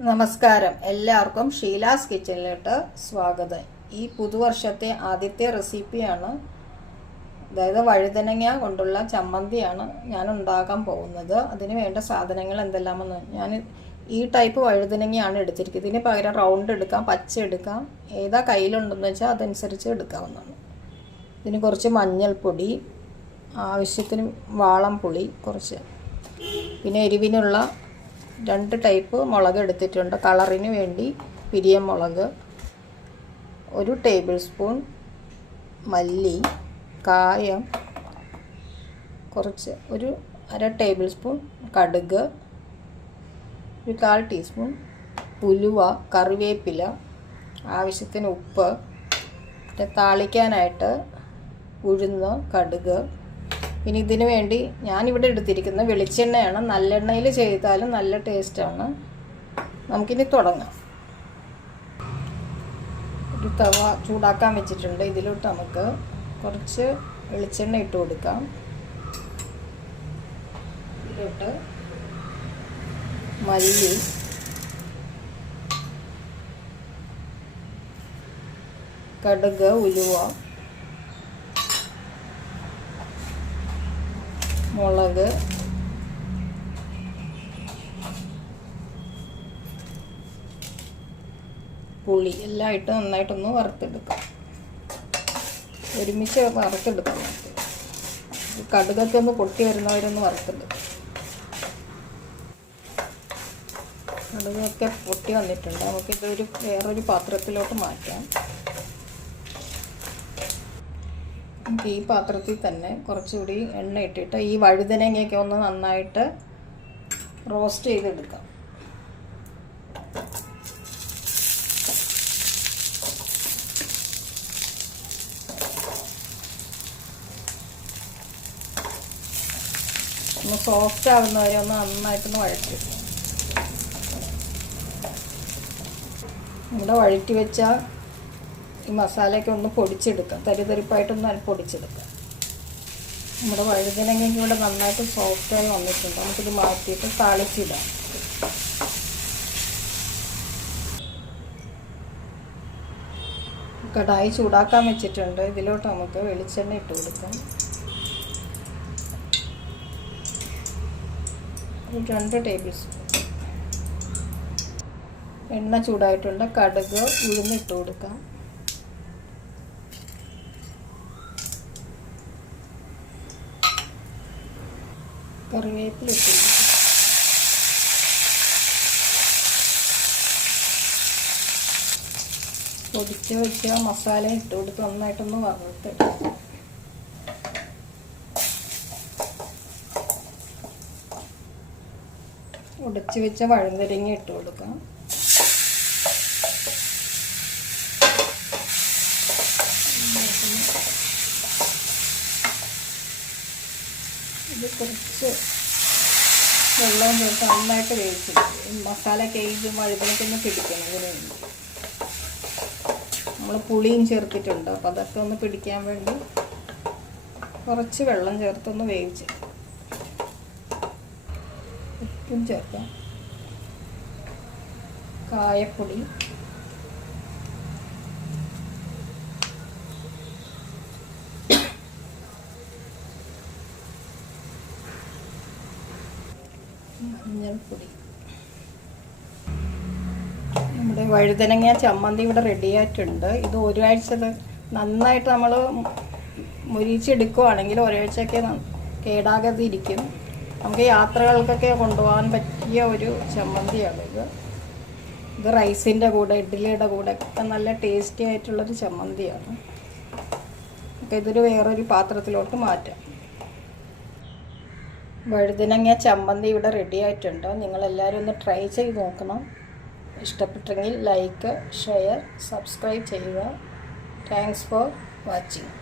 നമസ്കാരം, എല്ലാവർക്കും ഷീലാസ് കിച്ചണിലോട്ട് സ്വാഗതം. ഈ പുതുവർഷത്തെ ആദ്യത്തെ റെസിപ്പിയാണ്. അതായത് വഴുതനങ്ങ കൊണ്ടുള്ള ചമ്മന്തിയാണ് ഞാൻ ഉണ്ടാക്കാൻ പോകുന്നത്. അതിന് വേണ്ട സാധനങ്ങൾ എന്തെല്ലാമെന്ന് ഞാൻ ഈ ടൈപ്പ് വഴുതനങ്ങയാണ് എടുത്തിരിക്കുന്നത്. ഇതിന് പകരം റൗണ്ട് എടുക്കാം, പച്ച എടുക്കാം, ഏതാ കയ്യിലുണ്ടെന്ന് വെച്ചാൽ അതനുസരിച്ച് എടുക്കാവുന്നതാണ്. ഇതിന് കുറച്ച് മഞ്ഞൾപ്പൊടി, ആവശ്യത്തിന് വാളംപുളി കുറച്ച്, പിന്നെ എരിവിനുള്ള 2 ടൈപ്പ് മുളക് എടുത്തിട്ടുണ്ട്. കളറിന് വേണ്ടി പിരിയൻ മുളക്, 1 ടേബിൾ സ്പൂൺ മല്ലി, കായം കുറച്ച്, 1/2 ടേബിൾ സ്പൂൺ കടുക്, 1/4 ടീസ്പൂൺ ഉലുവ, കറിവേപ്പില, ആവശ്യത്തിന് ഉപ്പ്, പിന്നെ താളിക്കാനായിട്ട് ഉഴുന്ന്, കടുക്. പിന്നെ ഇതിനു വേണ്ടി ഞാനിവിടെ എടുത്തിരിക്കുന്ന വെളിച്ചെണ്ണയാണ്. നല്ലെണ്ണയിൽ ചെയ്താലും നല്ല ടേസ്റ്റാണ്. നമുക്കിനി തുടങ്ങാം. ഒരു തവ ചൂടാക്കാൻ വെച്ചിട്ടുണ്ട്. ഇതിലോട്ട് നമുക്ക് കുറച്ച് വെളിച്ചെണ്ണ ഇട്ട് കൊടുക്കാം. ഇതിലോട്ട് മല്ലി, കടുക്, ഉലുവ, മുളക്, പുളി എല്ലാം ഇട്ട് നന്നായിട്ടൊന്ന് വറുത്തെടുക്കാം. ഒരുമിച്ച് വറുത്തെടുക്കാം. കടുകൊക്കെ ഒന്ന് പൊട്ടി വരുന്നവരൊന്ന് വറുത്തെടുക്കാം. കടുകൊക്കെ പൊട്ടി വന്നിട്ടുണ്ട്. നമുക്കിതൊരു വേറൊരു പാത്രത്തിലോട്ട് മാറ്റാം. നമുക്ക് ഈ പാത്രത്തിൽ തന്നെ കുറച്ചുകൂടി എണ്ണ ഇട്ടിട്ട് ഈ വഴുതനങ്ങയൊക്കെ ഒന്ന് നന്നായിട്ട് റോസ്റ്റ് ചെയ്തെടുക്കാം. ഒന്ന് സോഫ്റ്റ് ആകുന്നവരെ ഒന്ന് നന്നായിട്ടൊന്ന് വഴറ്റിയെടുക്കാം. നമ്മുടെ വഴറ്റി വെച്ച ഈ മസാലയൊക്കെ ഒന്ന് പൊടിച്ചെടുക്കാം. തരിതരിപ്പായിട്ടൊന്ന് പൊടിച്ചെടുക്കാം. നമ്മുടെ വഴുതനങ്ങയ്ക്ക് ഇവിടെ നന്നായിട്ട് സോഫ്റ്റായി വന്നിട്ടുണ്ട്. നമുക്കിത് മാറ്റിയിട്ട് താളിച്ചിടാം. കടായി ചൂടാക്കാൻ വെച്ചിട്ടുണ്ട്. ഇതിലോട്ട് നമുക്ക് വെളിച്ചെണ്ണ ഇട്ട് കൊടുക്കാം. 2 ടേബിൾ സ്പൂൺ എണ്ണ ചൂടായിട്ടുണ്ട്. കടുക്, ഉഴുന്നിട്ട് കൊടുക്കാം. കറിവേപ്പില ഇട്ട് കൊടുക്കാം. പൊടിച്ച് വെച്ച മസാല ഇട്ട് കൊടുത്ത് നന്നായിട്ടൊന്ന് വറുത്തെടുക്കാം. ഉടച്ച് വെച്ച വഴുതനങ്ങ ഇട്ട് കൊടുക്കാം. ഇത് കുറച്ച് വെള്ളം ചേർത്ത് നന്നായിട്ട് വേവിച്ചെടുക്കും. മസാലയൊക്കെ ഇത് വഴുതനക്കൊന്ന് പിടിക്കണം. ഇതിന് വേണ്ടി നമ്മൾ പുളിയും ചേർത്തിട്ടുണ്ട്. അപ്പോൾ അതൊക്കെ ഒന്ന് പിടിക്കാൻ വേണ്ടി കുറച്ച് വെള്ളം ചേർത്തൊന്ന് വേവിച്ച് ഉപ്പും ചേർക്കാം. കായപ്പൊടി, മഞ്ഞൾപ്പൊടി. നമ്മുടെ വഴുതനങ്ങ ചമ്മന്തി ഇവിടെ റെഡിയായിട്ടുണ്ട്. ഇത് ഒരാഴ്ച നന്നായിട്ട് നമ്മൾ മുരിച്ചെടുക്കുകയാണെങ്കിൽ ഒരാഴ്ചയൊക്കെ കേടാകാതെ ഇരിക്കും. നമുക്ക് യാത്രകൾക്കൊക്കെ കൊണ്ടുപോകാൻ പറ്റിയ ഒരു ചമ്മന്തിയാണിത്. ഇത് റൈസിൻ്റെ കൂടെ, ഇഡ്ഡലിയുടെ കൂടെ ഒക്കെ നല്ല ടേസ്റ്റി ആയിട്ടുള്ളൊരു ചമ്മന്തിയാണ്. അപ്പോൾ ഇതൊരു വേറൊരു പാത്രത്തിലോട്ട് മാറ്റാം. വഴുതനങ്ങ ചമ്മന്തി ഇവിടെ റെഡി ആയിട്ടുണ്ട്. നിങ്ങളെല്ലാവരും ഒന്ന് ട്രൈ ചെയ്ത് നോക്കണം. ഇഷ്ടപ്പെട്ടെങ്കിൽ ലൈക്ക്, ഷെയർ, സബ്സ്ക്രൈബ് ചെയ്യുക. Thanks for watching.